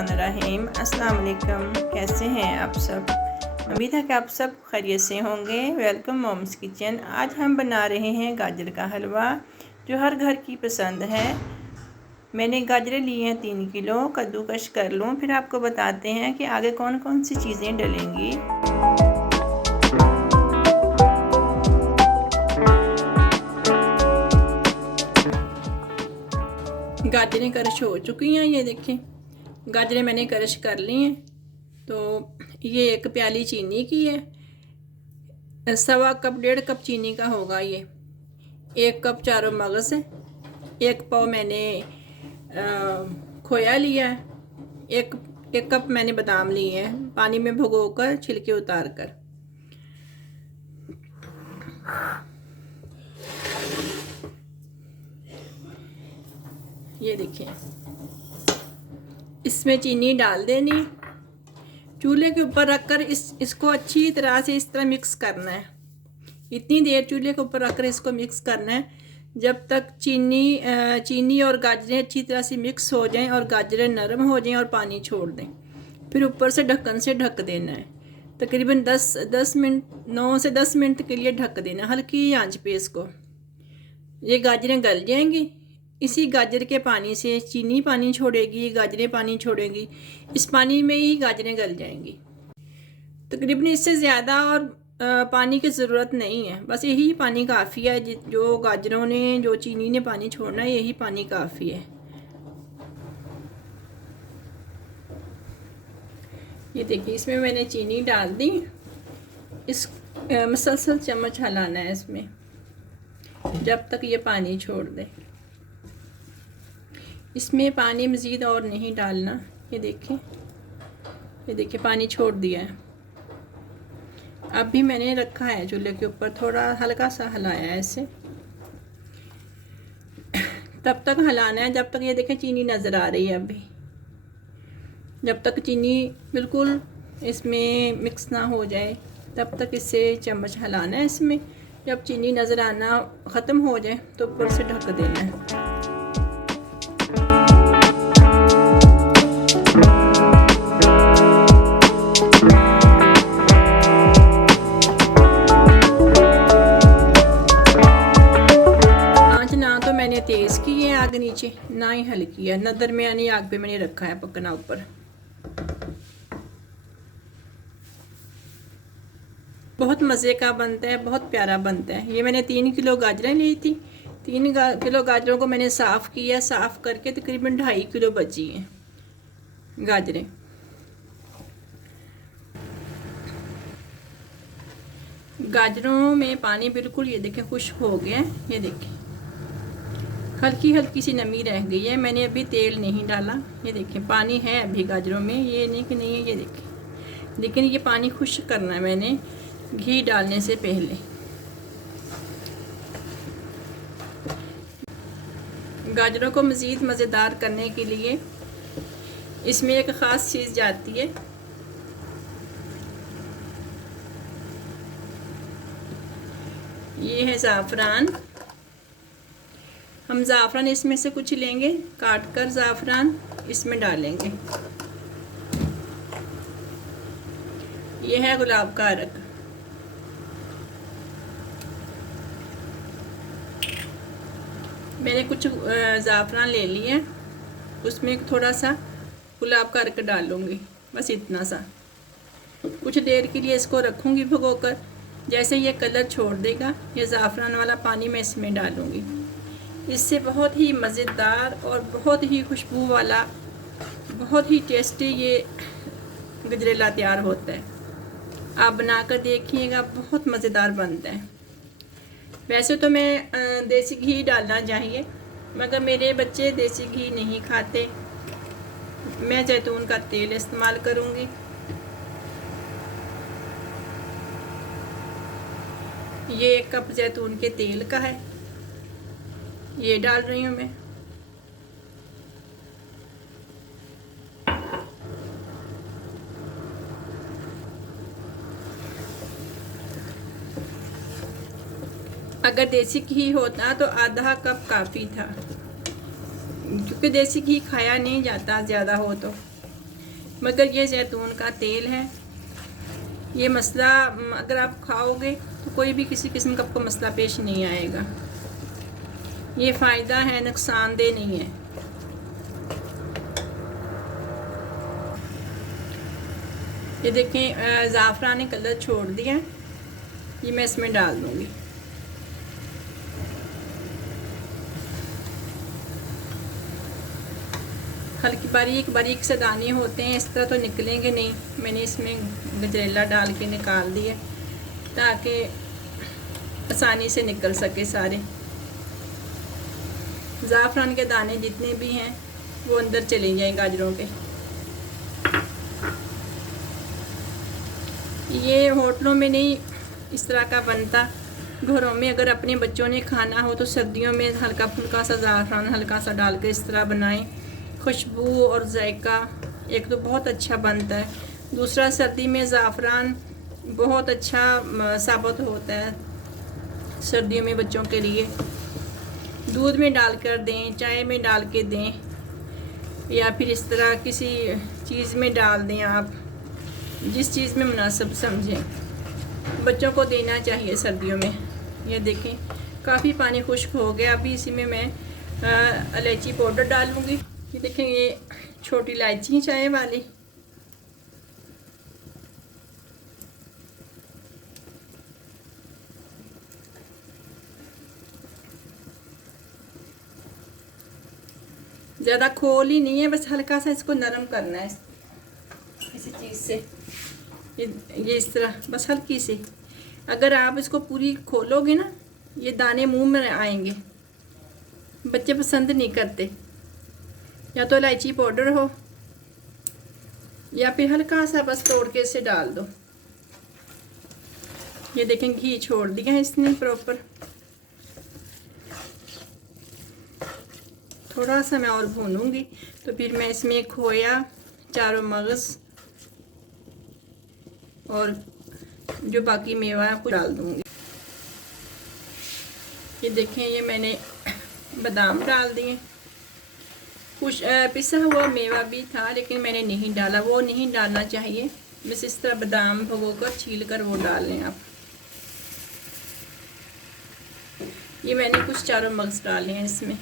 बिस्मिल्लाहिर्रहमानिर्रहीम। अस्सलाम वालेकुम। कैसे हैं आप सब? उम्मीद है कि आप सब खैरियत से होंगे। Welcome mom's kitchen. आज हम बना रहे हैं गाजर का हलवा, जो हर घर की पसंद है। मैंने गाजरें ली हैं 3 किलो। कद्दूकश कर लूँ, फिर आपको बताते हैं कि आगे कौन कौन सी चीज़ें डलेंगी। गाजरें क्रश हो चुकी हैं, ये देखें गाजरें मैंने क्रश कर ली हैं। तो ये 1 प्याली चीनी की है, 1.25 कप 1.5 कप चीनी का होगा ये। 1 कप चारों मगज़ है, 1 पाव मैंने खोया लिया है, 1 कप मैंने बादाम लिए हैं, पानी में भिगोकर छिलके उतार कर। ये देखिए, इसमें चीनी डाल देनी, चूल्हे के ऊपर रखकर इसको अच्छी तरह से इस तरह मिक्स करना है। इतनी देर चूल्हे के ऊपर रखकर इसको मिक्स करना है जब तक चीनी और गाजरें अच्छी तरह से मिक्स हो जाएं और गाजरें नरम हो जाएं और पानी छोड़ दें। फिर ऊपर से ढक्कन से ढक देना है। तकरीबन 10 मिनट 9 से 10 मिनट के लिए ढक देना, हल्की आंच पे इसको। ये गाजरें गल जाएंगी। इसी गाजर के पानी से चीनी पानी छोड़ेगी, गाजरें पानी छोड़ेंगी, इस पानी में ही गाजरें गल जाएंगी। तकरीबन इससे ज़्यादा और पानी की ज़रूरत नहीं है, बस यही पानी काफ़ी है। जो गाजरों ने, जो चीनी ने पानी छोड़ना है, यही पानी काफ़ी है। ये देखिए, इसमें मैंने चीनी डाल दी। इस मुसलसल चम्मच हिलाना है इसमें जब तक ये पानी छोड़ दे। इसमें पानी मज़ीद और नहीं डालना। ये देखिए पानी छोड़ दिया है। अब भी मैंने रखा है चूल्हे के ऊपर, थोड़ा हल्का सा हिलाया है ऐसे। तब तक हिलाना है जब तक ये देखें चीनी नज़र आ रही है। अभी जब तक चीनी बिल्कुल इसमें मिक्स ना हो जाए तब तक इसे चम्मच हिलाना है इसमें। जब चीनी नज़र आना ख़त्म हो जाए तो ऊपर से ढक देना है। मैंने तेज़ की है आग नीचे, ना ही हल्की है, ना दरमियानी आग पे मैंने रखा है पकना ऊपर। बहुत मज़े का बनता है, बहुत प्यारा बनता है। ये मैंने 3 किलो गाजरें ली थी। 3 किलो गाजरों को मैंने साफ़ किया, साफ़ करके तकरीबन 2.5 किलो बची हैं गाजरें। गाजरों में पानी बिल्कुल ये देखें खुश्क हो गया है। ये देखें हल्की हल्की सी नमी रह गई है। मैंने अभी तेल नहीं डाला। ये देखें पानी है अभी गाजरों में, ये नहीं कि नहीं है। ये देखें, लेकिन ये पानी खुश्क करना है मैंने घी डालने से पहले। गाजरों को मज़ीद मज़ेदार करने के लिए इसमें एक ख़ास चीज़ जाती है। ये है ज़ाफ़रान। हम ज़ाफ़रान इसमें से कुछ लेंगे, काट कर ज़ाफ़रान इसमें डालेंगे। ये है गुलाब का अरक। मैंने कुछ ज़ाफ़रान ले लिए, उसमें थोड़ा सा गुलाब का अरक डालूँगी, बस इतना सा। कुछ देर के लिए इसको रखूँगी भिगोकर। जैसे ये कलर छोड़ देगा, ये ज़ाफ़रान वाला पानी मैं इसमें डालूँगी। इससे बहुत ही मज़ेदार और बहुत ही खुशबू वाला, बहुत ही टेस्टी ये गजरेला तैयार होता है। आप बनाकर देखिएगा, बहुत मज़ेदार बनता है। वैसे तो मैं देसी घी डालना चाहिए, मगर मेरे बच्चे देसी घी नहीं खाते। मैं जैतून का तेल इस्तेमाल करूँगी। ये 1 कप जैतून के तेल का है, ये डाल रही हूँ मैं। अगर देसी घी होता तो आधा कप काफ़ी था, क्योंकि देसी घी खाया नहीं जाता ज़्यादा हो तो। मगर ये जैतून का तेल है। ये मसला अगर आप खाओगे तो कोई भी किसी किस्म का आपको मसला पेश नहीं आएगा। ये फ़ायदा है, नुकसानदेह नहीं है। ये देखें ज़ाफ़रान ने कलर छोड़ दिया। ये मैं इसमें डाल दूँगी। हल्की बारीक बारीक से दाने होते हैं, इस तरह तो निकलेंगे नहीं। मैंने इसमें गजरेला डाल के निकाल दिया ताकि आसानी से निकल सके सारे। ज़ाफ़रान के दाने जितने भी हैं वो अंदर चले जाएं गाजरों के। ये होटलों में नहीं इस तरह का बनता, घरों में अगर अपने बच्चों ने खाना हो तो सर्दियों में हल्का फुल्का सा ज़ाफ़रान हल्का सा डाल के इस तरह बनाएं। खुशबू और जायका एक तो बहुत अच्छा बनता है, दूसरा सर्दी में ज़ाफ़रान बहुत अच्छा साबित होता है सर्दियों में बच्चों के लिए। दूध में डालकर दें, चाय में डाल के दें, या फिर इस तरह किसी चीज़ में डाल दें, आप जिस चीज़ में मुनासिब समझें। बच्चों को देना चाहिए सर्दियों में। ये देखें काफ़ी पानी खुश्क हो गया। अभी इसी में मैं इलायची पाउडर डालूँगी। ये देखें ये छोटी इलायची चाय वाली, ज़्यादा खोल ही नहीं है, बस हल्का सा इसको नरम करना है किसी चीज़ से। ये इस तरह बस हल्की सी। अगर आप इसको पूरी खोलोगे ना, ये दाने मुंह में आएंगे, बच्चे पसंद नहीं करते। या तो इलायची पाउडर हो या फिर हल्का सा बस तोड़ के इसे डाल दो। ये देखें घी छोड़ दिया है इसने प्रॉपर। थोड़ा सा मैं और भूनूंगी तो फिर मैं इसमें खोया, चारों मगज़ और जो बाकी मेवा है आपको डाल दूंगी। ये देखें ये मैंने बादाम डाल दिए। कुछ पिसा हुआ मेवा भी था लेकिन मैंने नहीं डाला, वो नहीं डालना चाहिए। बस इस तरह बादाम भिगोकर छील कर वो डाल लें आप। ये मैंने कुछ चारों मगज़ डाले हैं इसमें।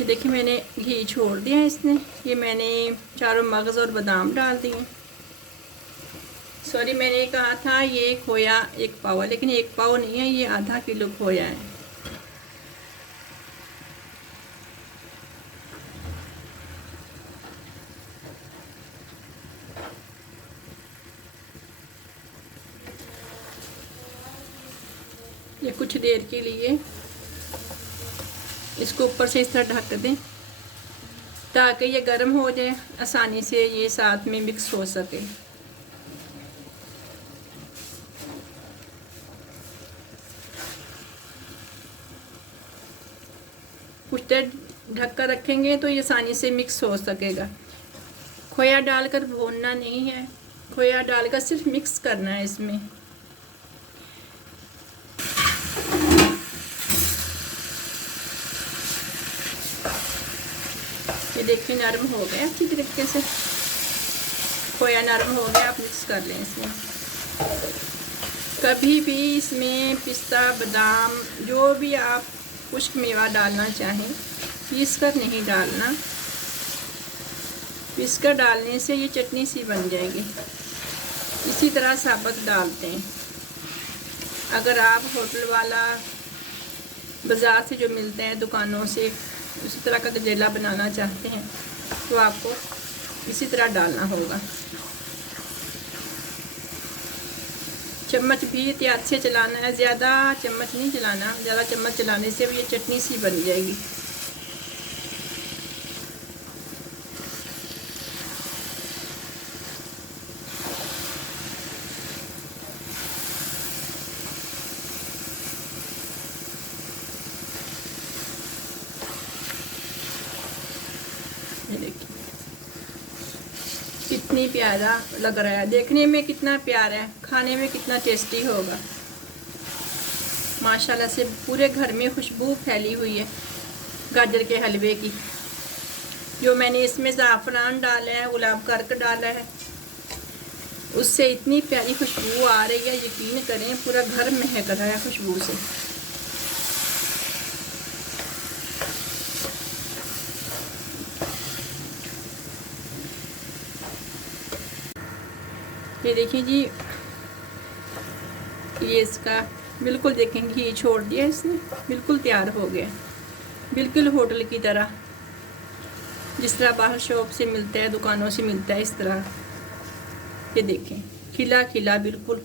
ये देखिए मैंने घी छोड़ दिया है इसने। ये मैंने चारों मगज़ और बादाम डाल दिए। सॉरी, मैंने कहा था ये खोया 1 पाव, लेकिन 1 पाव नहीं है, ये आधा किलो खोया है। ये कुछ देर के लिए इसको ऊपर से इस तरह ढक दें ताकि ये गर्म हो जाए, आसानी से ये साथ में मिक्स हो सके। कुछ देर ढक कर रखेंगे तो ये आसानी से मिक्स हो सकेगा। खोया डालकर भूनना नहीं है, खोया डालकर सिर्फ मिक्स करना है इसमें। ये देखिए नरम हो गया अच्छी तरीके से, खोया नरम हो गया। आप मिक्स कर लें इसमें। कभी भी इसमें पिस्ता, बादाम, जो भी आप खुश्क मेवा डालना चाहें, पीस कर नहीं डालना। पीस कर डालने से ये चटनी सी बन जाएगी। इसी तरह साबुत डालते हैं। अगर आप होटल वाला बाज़ार से जो मिलते हैं दुकानों से उसी तरह का गजरेला बनाना चाहते हैं तो आपको इसी तरह डालना होगा। चम्मच भी एहतियात से चलाना है, ज़्यादा चम्मच नहीं चलाना। ज़्यादा चम्मच चलाने से भी ये चटनी सी बन जाएगी। ये देखिए कितनी प्यारा लग रहा है, देखने में कितना प्यारा है, खाने में कितना टेस्टी होगा। माशाल्लाह से पूरे घर में खुशबू फैली हुई है गाजर के हलवे की। जो मैंने इसमें ज़ाफ़रान डाला है, गुलाब का अर्क डाला है, उससे इतनी प्यारी खुशबू आ रही है, यकीन करें पूरा घर महक रहा है खुशबू से। ये देखिए जी, ये इसका बिल्कुल देखें घी छोड़ दिया इसने, बिल्कुल तैयार हो गया, बिल्कुल होटल की तरह, जिस तरह बाहर शॉप से मिलता है, दुकानों से मिलता है, इस तरह। ये देखें खिला खिला बिल्कुल।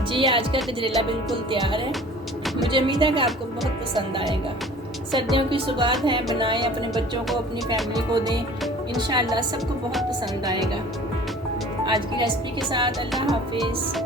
जी आज का गजरेला बिल्कुल तैयार है। मुझे उम्मीद है कि आपको बहुत पसंद आएगा। सर्दियों की सौगात है, बनाएं, अपने बच्चों को, अपनी फैमिली को दें, इंशाअल्लाह सबको बहुत पसंद आएगा। आज की रेसिपी के साथ अल्लाह हाफिज़।